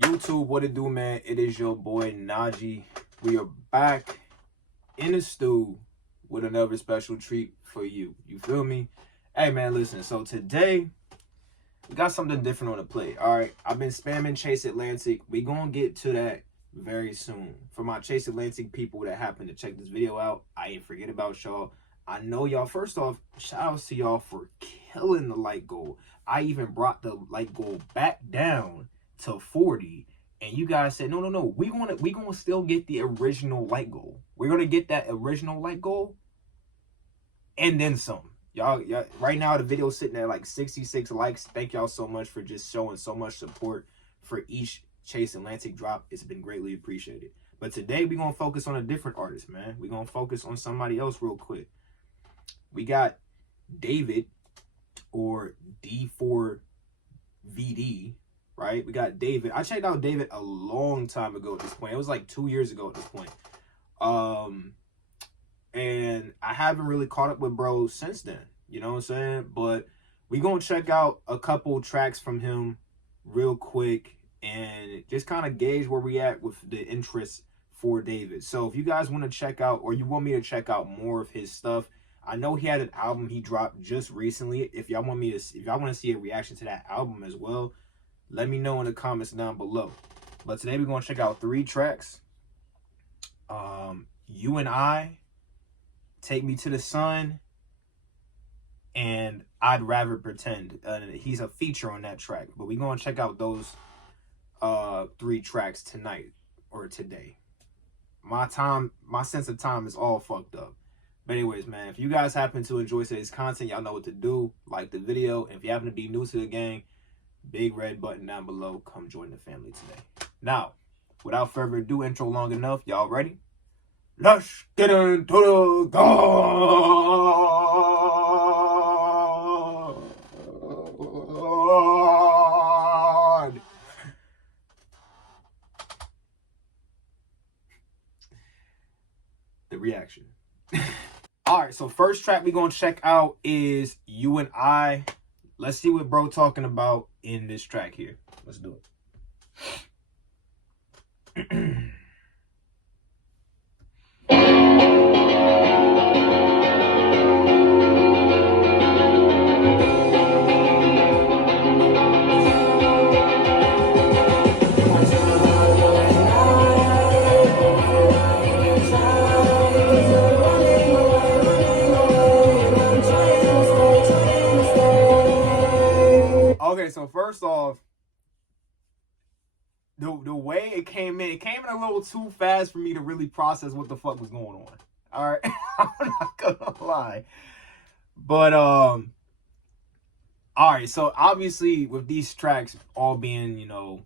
YouTube, what it do, man? It is your boy Najee. We are back in the stew with another special treat for you. You feel me? Hey, man, listen. So today, we got something different on the plate. All right, I've been spamming Chase Atlantic. We gonna get to that very soon. For my Chase Atlantic people that happen to check this video out, I ain't forget about y'all. I know y'all. First off, shout outs to y'all for killing the light goal. I even brought the light goal back down to 40, and you guys said no, we gonna still get the original light goal. We're gonna get that original light goal and then some. Y'all right now the video's sitting at like 66 likes. Thank y'all so much for just showing so much support for each Chase Atlantic drop. It's been greatly appreciated. But today we're gonna focus on a different artist, man. We're gonna focus on somebody else real quick. We got David, or D4VD, right? We got David. I checked out David a long time ago at this point. It was like 2 years ago at this point. And I haven't really caught up with bro since then. You know what I'm saying? But we gonna check out a couple tracks from him real quick and just kind of gauge where we at with the interest for David. So if you guys want to check out, or you want me to check out more of his stuff, I know he had an album he dropped just recently. If y'all want to see a reaction to that album as well, let me know in the comments down below. But today we're gonna check out 3 tracks. You and I, Take Me to the Sun, and I'd Rather Pretend. He's a feature on that track. But we're gonna check out those 3 tracks tonight or today. My sense of time is all fucked up. But anyways, man, if you guys happen to enjoy today's content, y'all know what to do. Like the video. And if you happen to be new to the gang, big red button down below. Come join the family today. Now, without further ado, intro long enough. Y'all ready? Let's get into the God. The reaction. All right, so first track we're going to check out is You and I. Let's see what bro talking about in this track here. Let's do it. Okay, so first off, the way it came in a little too fast for me to really process what the fuck was going on. All right, I'm not gonna lie. But all right, so obviously with these tracks all being, you know,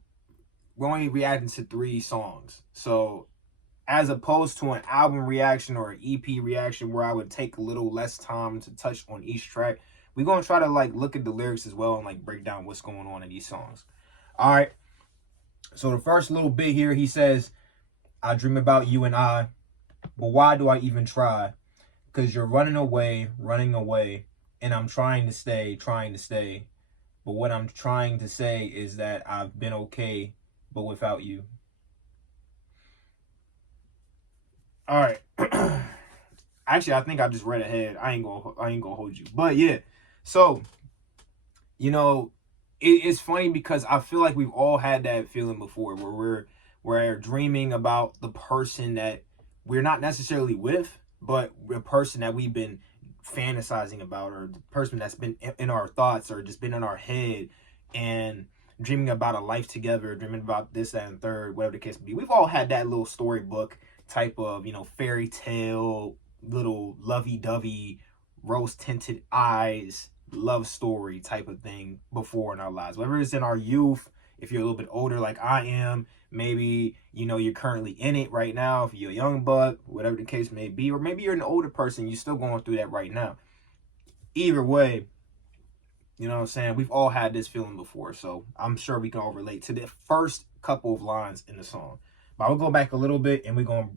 we're only reacting to 3 songs. So as opposed to an album reaction or an EP reaction where I would take a little less time to touch on each track, we're going to try to like look at the lyrics as well and like break down what's going on in these songs. All right. So the first little bit here, he says, I dream about you and I, but why do I even try? Because you're running away, and I'm trying to stay. But what I'm trying to say is that I've been okay, but without you. All right. Actually, I think I just read ahead. I ain't gonna hold you. But yeah. So, you know, it's funny because I feel like we've all had that feeling before where we're dreaming about the person that we're not necessarily with, but the person that we've been fantasizing about, or the person that's been in our thoughts or just been in our head, and dreaming about a life together, dreaming about this, that, and third, whatever the case may be. We've all had that little storybook type of, you know, fairy tale, little lovey-dovey, rose-tinted eyes, love story type of thing before in our lives. Whether it's in our youth, if you're a little bit older like I am, maybe, you know, you're currently in it right now, if you're a young buck, whatever the case may be, or maybe you're an older person, you're still going through that right now. Either way, you know what I'm saying, we've all had this feeling before, so I'm sure we can all relate to the first couple of lines in the song. But I'll go back a little bit and we're gonna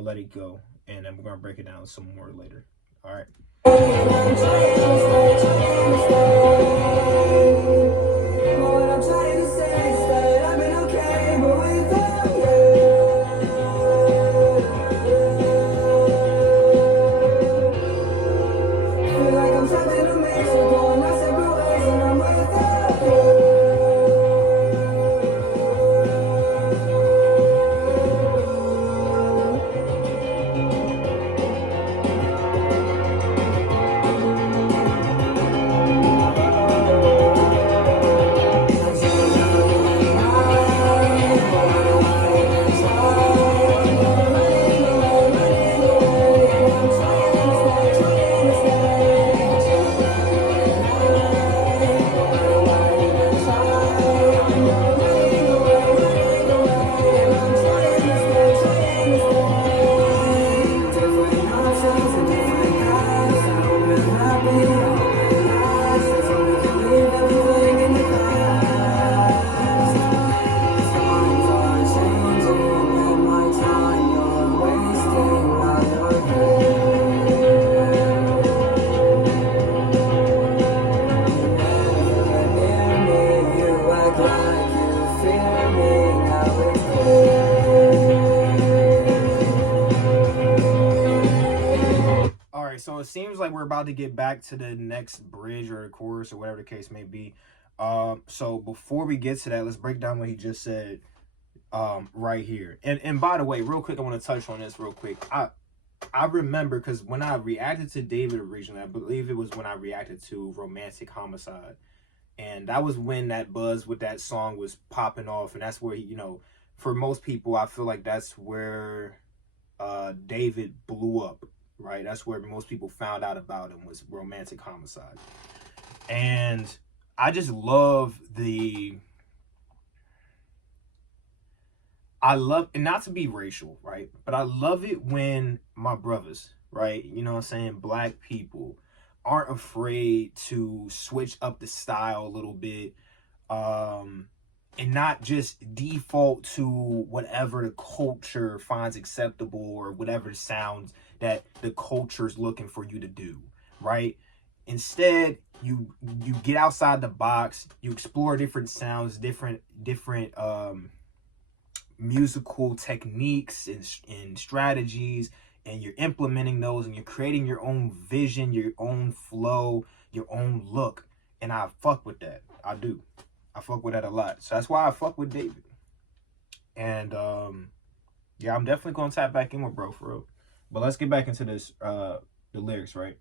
let it go, and then we're gonna break it down some more later. All right. All right, so it seems like we're about to get back to the next bridge or the chorus or whatever the case may be. So before we get to that, let's break down what he just said right here. And by the way, real quick, I want to touch on this real quick. I remember because when I reacted to David originally, I believe it was when I reacted to Romantic Homicide. And that was when that buzz with that song was popping off. And that's where, you know, for most people, I feel like that's where David blew up, right? That's where most people found out about him, was Romantic Homicide. And I just love and not to be racial, right? But I love it when my brothers, right? You know what I'm saying? Black people aren't afraid to switch up the style a little bit, and not just default to whatever the culture finds acceptable or whatever sounds that the culture's looking for you to do, right? Instead, you get outside the box, you explore different sounds, different musical techniques and strategies, and you're implementing those, and you're creating your own vision, your own flow, your own look. And I fuck with that. I do. I fuck with that a lot. So that's why I fuck with David. And yeah, I'm definitely gonna tap back in with bro for real. But let's get back into this the lyrics, right?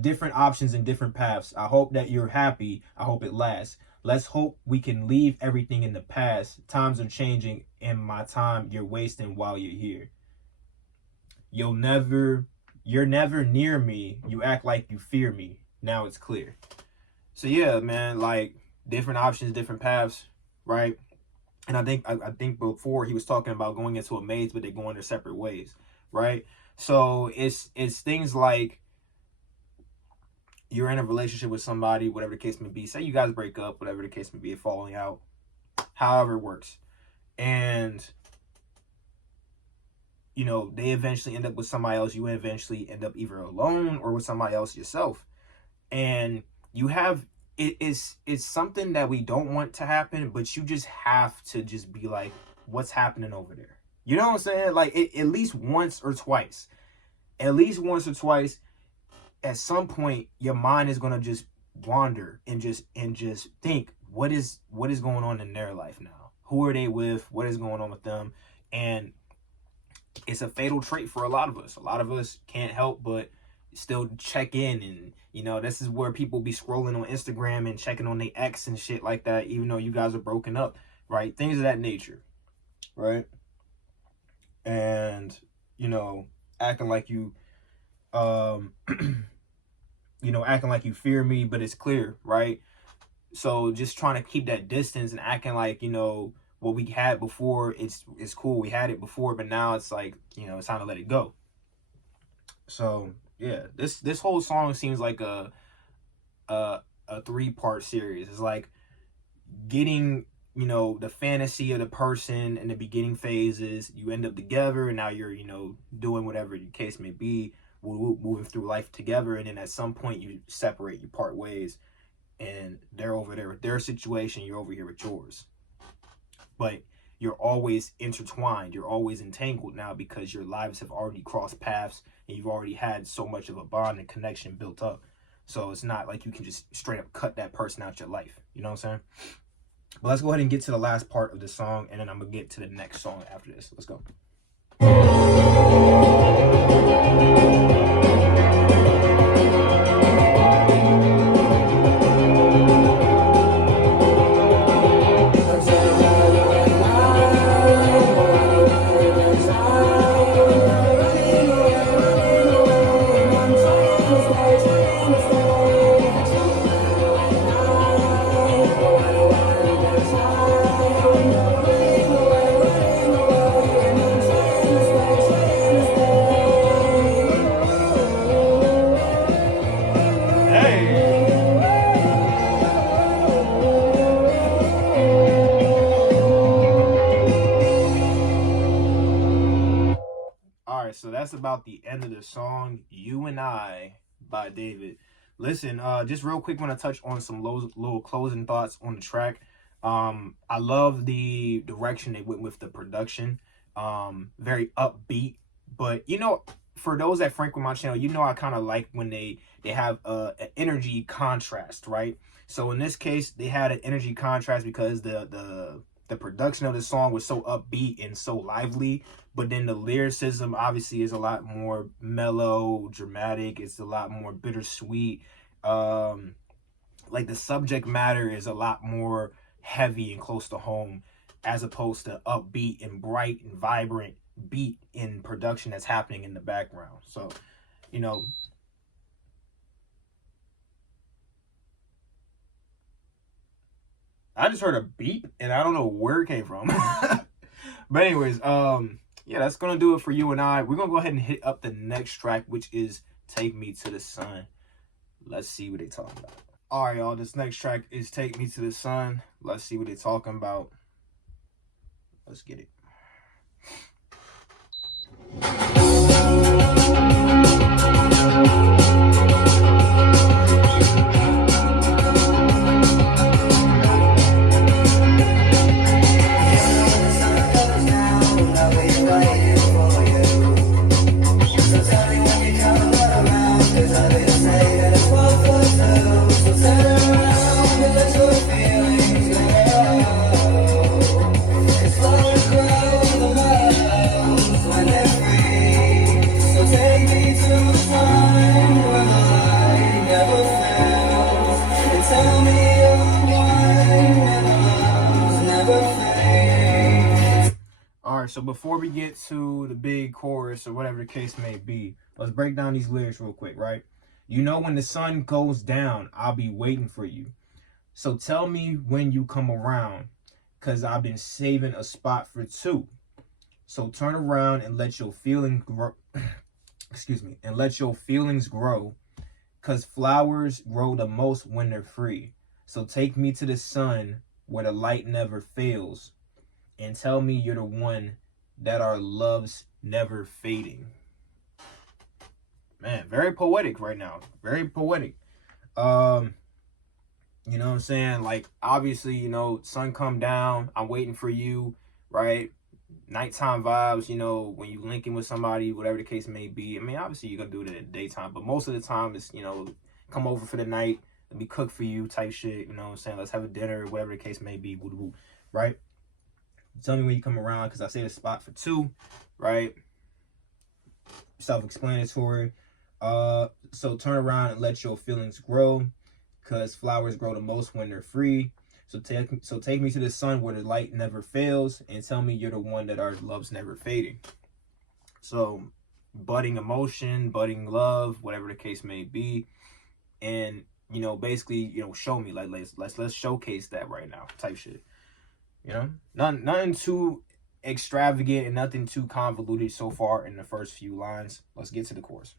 Different options and different paths. I hope that you're happy. I hope it lasts. Let's hope we can leave everything in the past. Times are changing, and my time you're wasting while you're here. You're never near me. You act like you fear me. Now it's clear. So yeah, man, like different options, different paths, right? And I think before he was talking about going into a maze, but they're going their separate ways, right? So it's things like you're in a relationship with somebody, whatever the case may be. Say you guys break up, whatever the case may be, falling out, however it works. And, you know, they eventually end up with somebody else. You eventually end up either alone or with somebody else yourself. And you have, it's something that we don't want to happen, but you just have to just be like, what's happening over there? You know what I'm saying? Like, at least once or twice. At least once or twice. At some point, your mind is gonna just wander and just think, what is going on in their life now? Who are they with? What is going on with them? And it's a fatal trait for a lot of us. A lot of us can't help but still check in, and you know, this is where people be scrolling on Instagram and checking on their ex and shit like that, even though you guys are broken up, right? Things of that nature, right? And you know, acting like you you know, acting like you fear me, but it's clear, right? So just trying to keep that distance and acting like, you know, what we had before, it's cool, we had it before, but now it's like, you know, it's time to let it go. So yeah, this whole song seems like a 3-part series. It's like getting, you know, the fantasy of the person in the beginning phases, you end up together, and now you're, you know, doing whatever the case may be, moving through life together, and then at some point you separate, you part ways, and they're over there with their situation, you're over here with yours. But you're always intertwined, you're always entangled now, because your lives have already crossed paths, and you've already had so much of a bond and connection built up. So it's not like you can just straight up cut that person out your life. You know what I'm saying? But let's go ahead and get to the last part of the song, and then I'm gonna get to the next song after this. Let's go. So that's about the end of the song, You and I by David. Listen, just real quick, want to touch on some little closing thoughts on the track. I love the direction they went with the production. Very upbeat, but you know, for those that frequent my channel, you know I kind of like when they have an energy contrast, right? So in this case, they had an energy contrast because the production of the song was so upbeat and so lively, but then the lyricism obviously is a lot more mellow, dramatic. It's a lot more bittersweet. Like the subject matter is a lot more heavy and close to home, as opposed to upbeat and bright and vibrant beat in production that's happening in the background. So, you know, I just heard a beep and I don't know where it came from. But anyways, yeah, that's gonna do it for you and I. We're gonna go ahead and hit up the next track, which is Take Me to the Sun. Let's see what they talking about. All right, y'all, this next track is Take Me to the Sun. Let's see what they're talking about. Let's get it. So before we get to the big chorus or whatever the case may be, let's break down these lyrics real quick, right? You know, when the sun goes down, I'll be waiting for you. So tell me when you come around, because I've been saving a spot for two. So turn around and let your feelings grow. Excuse me. And let your feelings grow, because flowers grow the most when they're free. So take me to the sun where the light never fails, and tell me you're the one that our love's never fading. Man, very poetic right now. Very poetic. You know what I'm saying? Like, obviously, you know, sun come down, I'm waiting for you, right? Nighttime vibes, you know, when you linking with somebody, whatever the case may be. I mean, obviously you're gonna do it in the daytime, but most of the time it's, you know, come over for the night, let me cook for you type shit, you know what I'm saying? Let's have a dinner, whatever the case may be, right? Tell me when you come around, because I say the spot for two, right? Self-explanatory. So turn around and let your feelings grow, because flowers grow the most when they're free. So take me to the sun where the light never fails, and tell me you're the one that our love's never fading. So budding emotion, budding love, whatever the case may be, and you know, basically, you know, show me, like let's showcase that right now, type shit. You know, nothing too extravagant and nothing too convoluted so far in the first few lines. Let's get to the chorus.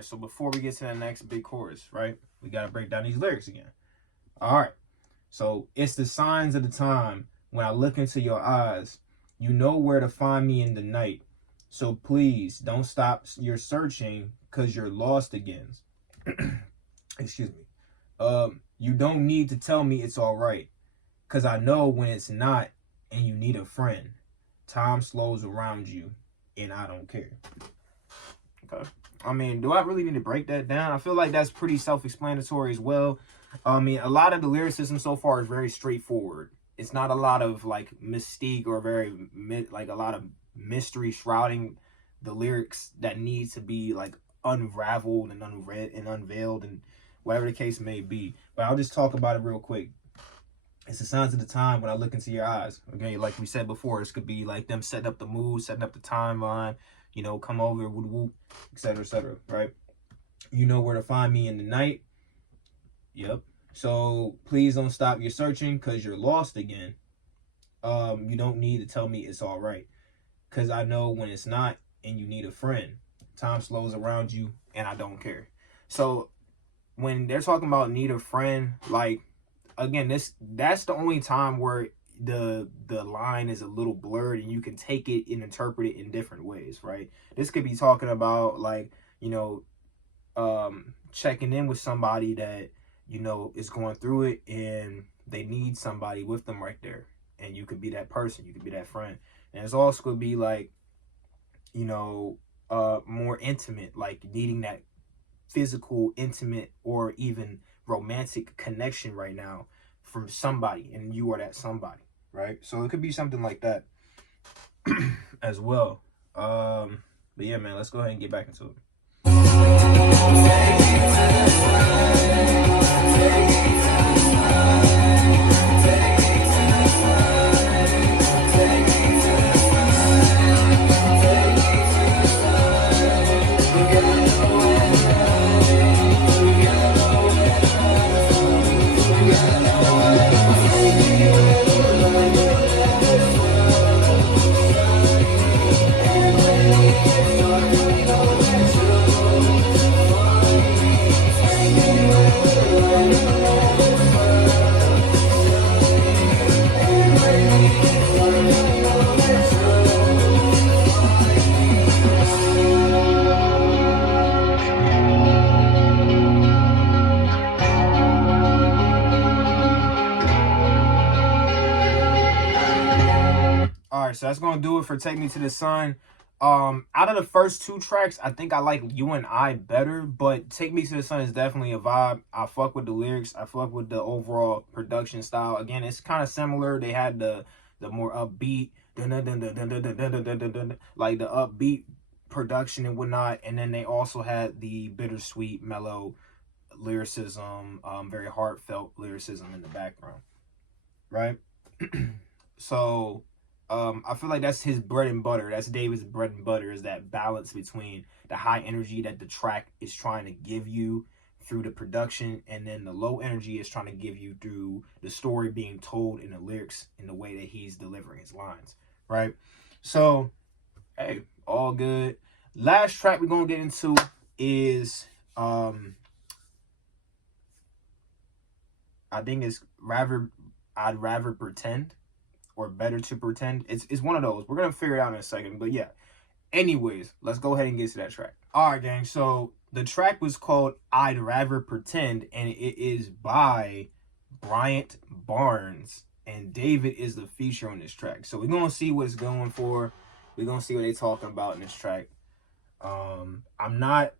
So before we get to the next big chorus, right, we got to break down these lyrics again. All right. So it's the signs of the time when I look into your eyes. You know where to find me in the night. So please don't stop your searching, because you're lost again. Excuse me. You don't need to tell me it's all right, because I know when it's not and you need a friend. Time slows around you and I don't care. Okay. I mean, do I really need to break that down? I feel like that's pretty self-explanatory as well. I mean, a lot of the lyricism so far is very straightforward. It's not a lot of like mystique or like a lot of mystery shrouding the lyrics that need to be like unraveled and unread and unveiled and whatever the case may be. But I'll just talk about it real quick. It's the signs of the time when I look into your eyes. Okay, like we said before, this could be like them setting up the mood, setting up the timeline, you know, come over, whoop, whoop, etc., right? You know where to find me in the night. Yep. So please don't stop your searching because you're lost again. You don't need to tell me it's all right because I know when it's not and you need a friend. Time slows around you and I don't care. So when they're talking about need a friend, like, again, that's the only time where the line is a little blurred and you can take it and interpret it in different ways, right? This could be talking about like, you know, checking in with somebody that, you know, is going through it and they need somebody with them right there. And you could be that person, you could be that friend. And it's also could be like, you know, more intimate, like needing that physical, intimate, or even romantic connection right now from somebody, and you are that somebody, right? So it could be something like that as well. But yeah, man, let's go ahead and get back into it. So that's gonna do it for Take Me to the Sun. Out of the first two tracks, I think I like You and I better, but Take Me to the Sun is definitely a vibe. I fuck with the lyrics. I fuck with the overall production style. Again, it's kind of similar. They had the more upbeat, like the upbeat production and whatnot, and then they also had the bittersweet, mellow lyricism, very heartfelt lyricism in the background, right? So I feel like that's his bread and butter. That's David's bread and butter, is that balance between the high energy that the track is trying to give you through the production, and then the low energy is trying to give you through the story being told in the lyrics, in the way that he's delivering his lines, right? So, hey, all good. Last track we're going to get into is, I think it's I'd Rather Pretend, or Better to Pretend. It's one of those. We're going to figure it out in a second. But yeah. Anyways, let's go ahead and get to that track. All right, gang. So the track was called I'd Rather Pretend, and it is by Bryant Barnes. And David is the feature on this track. So we're going to see what it's going for. We're going to see what they're talking about in this track. I'm not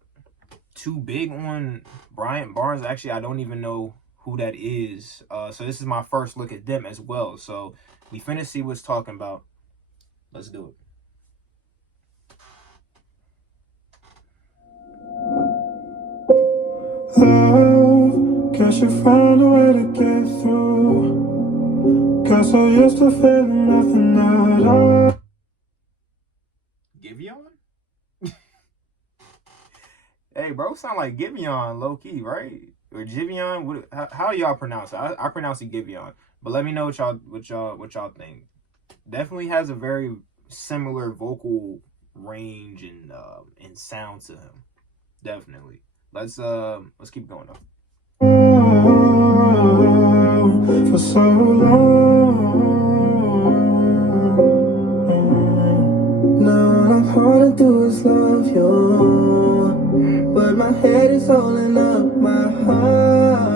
too big on Bryant Barnes. Actually, I don't even know who that is. So this is my first look at them as well. So we finna see what's talking about. Let's do it. Love, guess you found a way to get through. Guess I used to feel nothing at all. Giveon? Hey, bro, sound like Giveon, low key, right? Or Giveon? How y'all pronounce it? I pronounce it Giveon. But let me know what y'all think. Definitely has a very similar vocal range and sound to him. Definitely. Let's keep going though. For so long, now all I wanna do is love you, but my head is holding up my heart.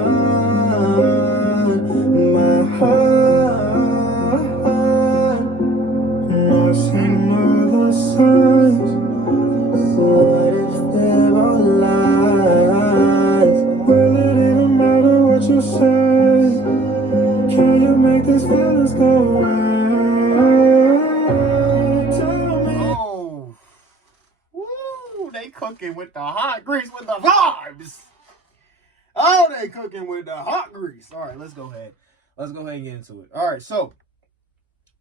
And I've seen all the signs. What if there hot grease with the vibes. Oh, they cooking with the hot grease. All right, let's go ahead. Let's go ahead and get into it. All right, so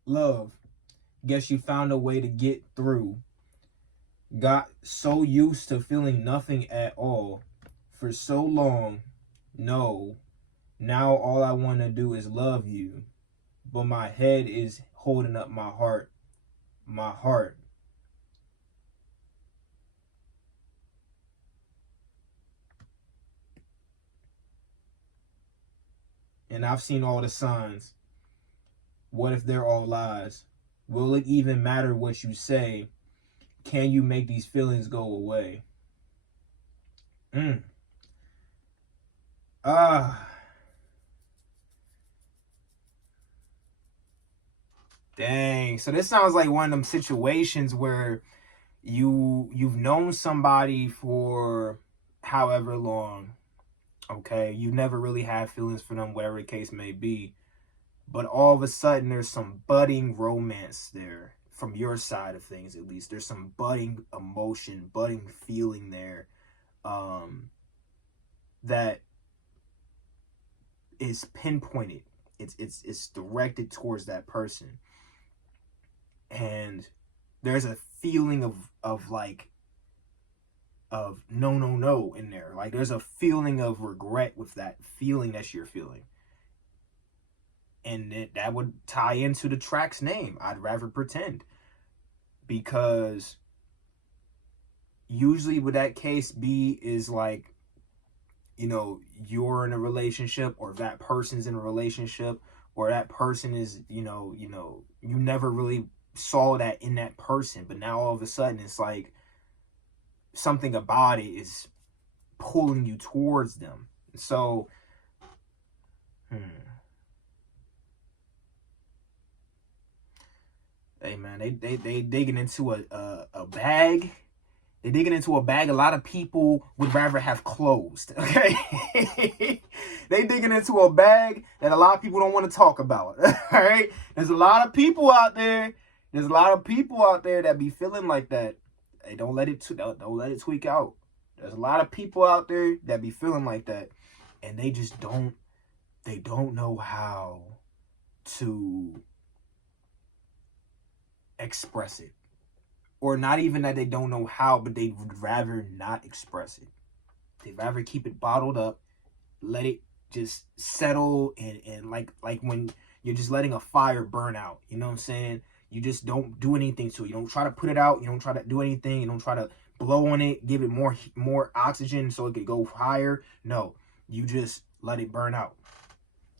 love. Guess you found a way to get through. Got so used to feeling nothing at all for so long. No, now all I want to do is love you. But my head is holding up my heart. My heart. And I've seen all the signs. What if they're all lies? Will it even matter what you say? Can you make these feelings go away? Dang. So this sounds like one of them situations where you've known somebody for however long. Okay, you never really had feelings for them, whatever the case may be. But all of a sudden, there's some budding romance there. From your side of things, at least. There's some budding emotion, budding feeling there. That is pinpointed. It's directed towards that person. And there's a feeling of no in there. Like there's a feeling of regret with that feeling that you're feeling. And that would tie into the track's name, I'd Rather Pretend. Because usually what that case be is like, you know, you're in a relationship, or that person's in a relationship, or that person is, you never really saw that in that person. But now all of a sudden it's like something about it is pulling you towards them. So, hey man, they digging into a bag. They're digging into a bag a lot of people would rather have closed. Okay, they digging into a bag that a lot of people don't want to talk about. All right, there's a lot of people out there. There's a lot of people out there that be feeling like that. Hey, don't let it tweak out. There's a lot of people out there that be feeling like that, and they just don't know how to express it. Or not even that they don't know how, but they would rather not express it. They'd rather keep it bottled up, let it just settle, and like when you're just letting a fire burn out. You know what I'm saying? You just don't do anything to it. You don't try to put it out. You don't try to do anything. You don't try to blow on it, give it more oxygen so it could go higher. No, you just let it burn out.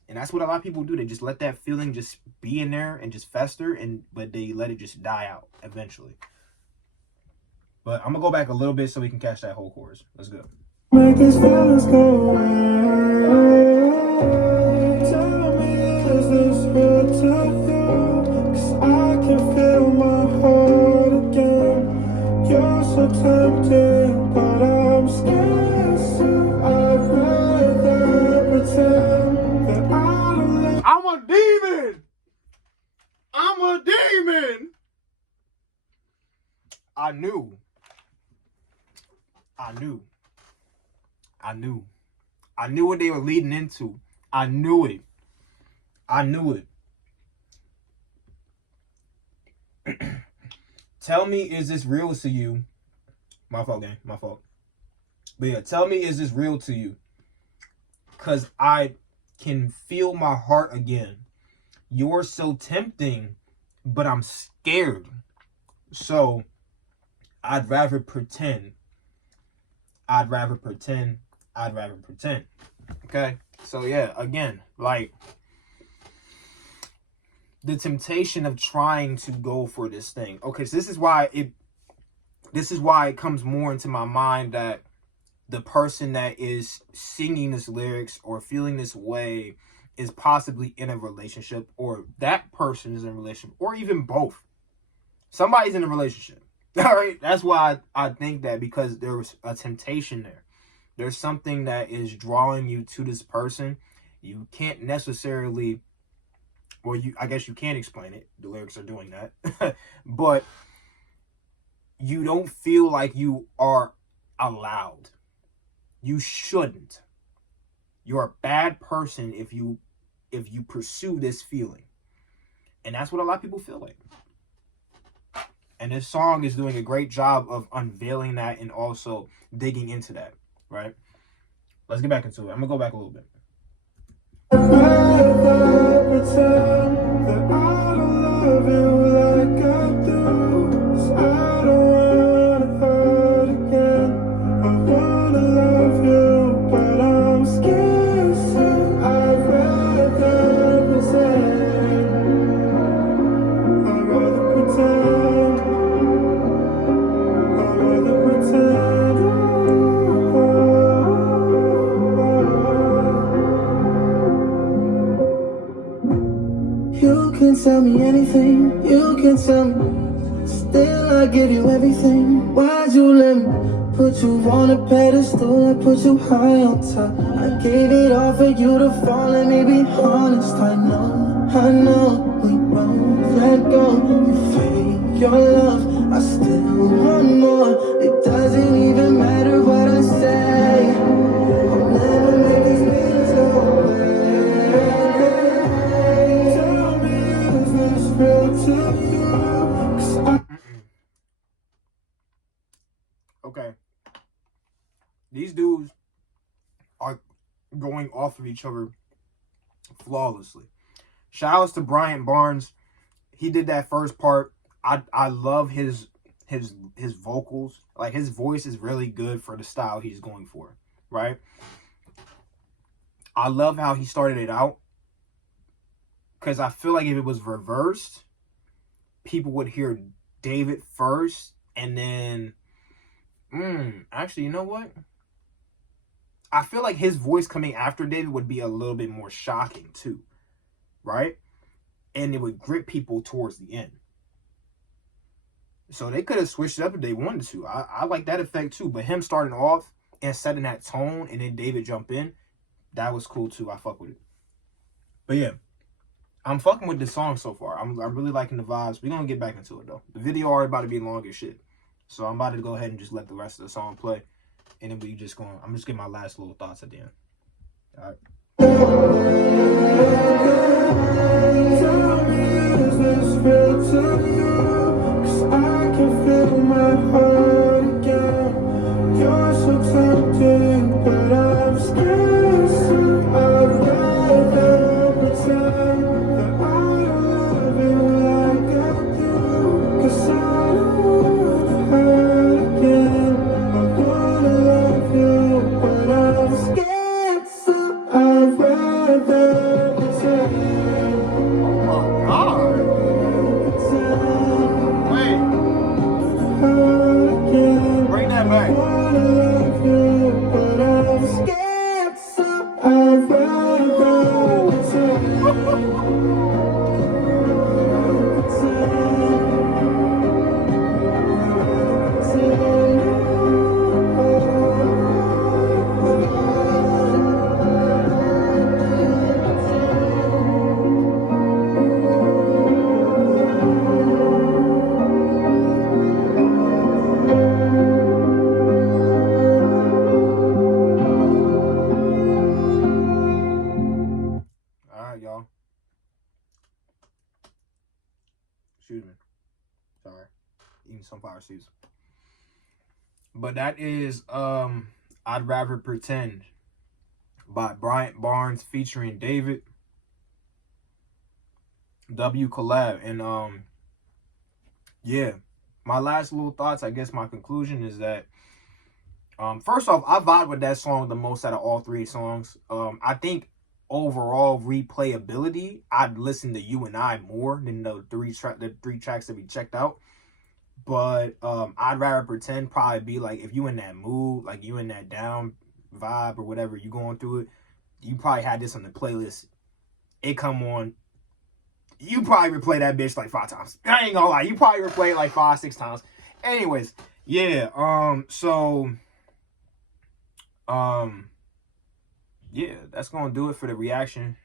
And that's what a lot of people do. They just let that feeling just be in there and just fester, but they let it just die out eventually. But I'm going to go back a little bit so we can catch that whole chorus. Let's go. Make these feelings go away. Tell me, is this real to you? 'Cause I can feel my heart again. You're so tempting, but I'm scared. So I'd rather pretend that I don't let. I'm a demon! I'm a demon! I knew what they were leading into. I knew it. Tell me, is this real to you? My fault, gang. My fault. But yeah, tell me, is this real to you? Because I can feel my heart again. You're so tempting, but I'm scared. So, I'd rather pretend. Okay? So, yeah, again, like, the temptation of trying to go for this thing. Okay, so this is why it comes more into my mind that the person that is singing this lyrics or feeling this way is possibly in a relationship, or that person is in a relationship, or even both. Somebody's in a relationship. All right, that's why I think that, because there was a temptation there. There's something that is drawing you to this person. You can't necessarily, or I guess you can't explain it. The lyrics are doing that. But you don't feel like you are aloud. You shouldn't. You're a bad person if you pursue this feeling. And that's what a lot of people feel like. And this song is doing a great job of unveiling that and also digging into that, right? Let's get back into it. I'm going to go back a little bit. I'd rather pretend that I don't love you like I do. 'Cause I don't wanna hurt again. I wanna love you, but I'm scared. So I'd rather pretend. I'd rather pretend. I'd rather pretend. You can tell me anything, you can tell me. Still I give you everything. Why'd you let me put you on a pedestal? I put you high on top. I gave it all for you to fall. Let me be honest. I know we both let go. You fake your love, I still want more. It doesn't even matter what I say. I'll never make these feelings go away. Tell me, is this real to you? 'Cause Okay. These dudes are going off of each other flawlessly. Shout outs to Bryant Barnes. He did that first part. I love his vocals. Like, his voice is really good for the style he's going for, right? I love how he started it out, because I feel like if it was reversed, people would hear David first, and then actually, you know what? I feel like his voice coming after David would be a little bit more shocking too, right? And it would grip people towards the end. So they could have switched it up if they wanted to. I like that effect too. But him starting off and setting that tone and then David jump in, that was cool too. I fuck with it. But yeah, I'm fucking with this song so far. I'm really liking the vibes. We're going to get back into it though. The video already about to be long as shit. So I'm about to go ahead and just let the rest of the song play. And then I'm just getting my last little thoughts at the end. All right. tell me, is this real to you? 'Cause I can feel my heart again. You're so tempting, but I'm scared. So I'd rather pretend that I don't love you like I do. 'Cause I don't wanna hurt again. I wanna love you, but I'm scared. So I'd rather pretend. Oh, God. Wait. Bring that back. All right, y'all. Excuse me. Sorry. Eating sunflower seeds. But that is I'd Rather Pretend by Bryant Barnes featuring David W collab. And yeah, my last little thoughts, I guess my conclusion is that first off, I vibe with that song the most out of all three songs. I think overall replayability, I'd listen to You and I more than the three tracks that we checked out. But I'd Rather Pretend probably be like, if you in that mood, like you in that down vibe or whatever, you going through it, you probably had this on the playlist. It come on, you probably replay that bitch like 5 times. I ain't gonna lie, you probably replay it like 5-6 times. Anyways, yeah, yeah, that's gonna do it for the reaction.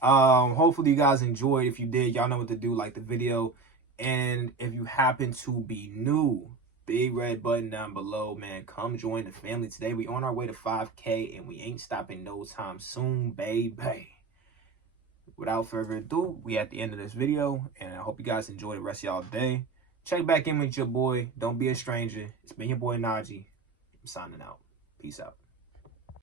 Hopefully you guys enjoyed. If you did, y'all know what to do. Like the video. And if you happen to be new, big red button down below, man. Come join the family today. We on our way to 5K, and we ain't stopping no time soon, baby. Without further ado, we at the end of this video, and I hope you guys enjoy the rest of y'all day. Check back in with your boy. Don't be a stranger. It's been your boy Najee. I'm signing out. Peace out.